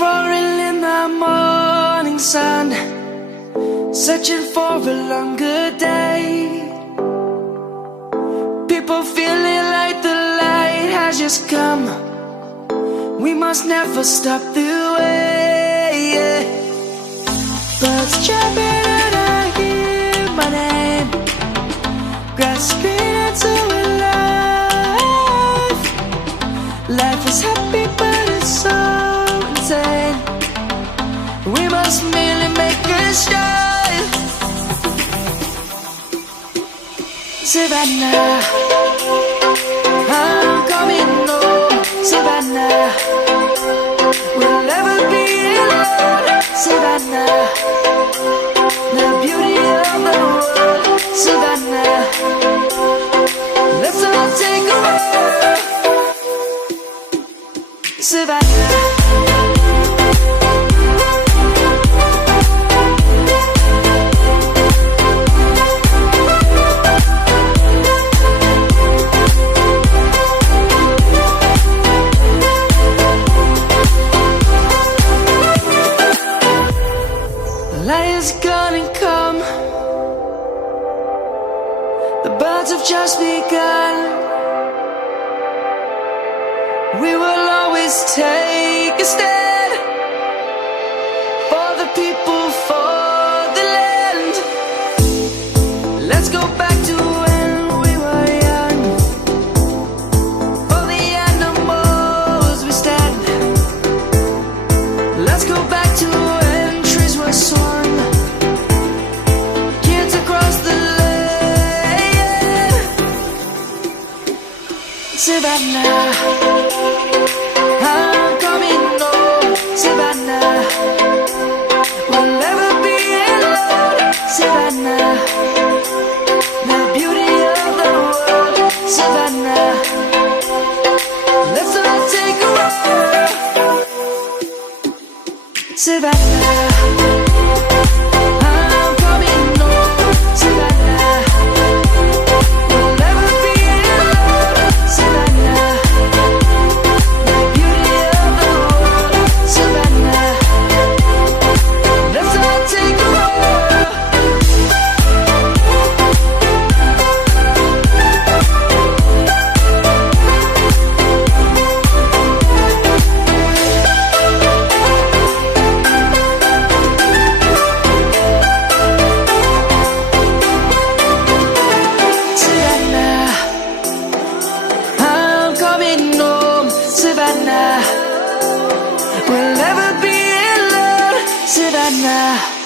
roaring in the morning sun, searching for a longer day. People feeling like the light has just come. We must never stop the way. Birds jumping and I hear my name, grasping into a life. Life is happy but it's so insane. We must merely make a start. Savannah, I'm coming home. Savannah, we'll never be alone. Savannah, the beauty of the world. Savannah, let's all take a walk. Savannah. Light is gonna come. The birds have just begun. We will always take a stand for the people, for the land. Let's go back to when we were young. For the animals we stand. Let's go back to when trees were swung. Kids across the land. Savannah, I'm coming home. Savannah, we'll never be alone. Savannah, the beauty of the world. Savannah, let's all take a walk. Savannah, I'm coming home. Savannah, we'll never be alone. Savannah, the beauty of the world. Savannah, let's all take a walk. Savannah, I'm coming home. Savannah, we'll never be alone. Savannah.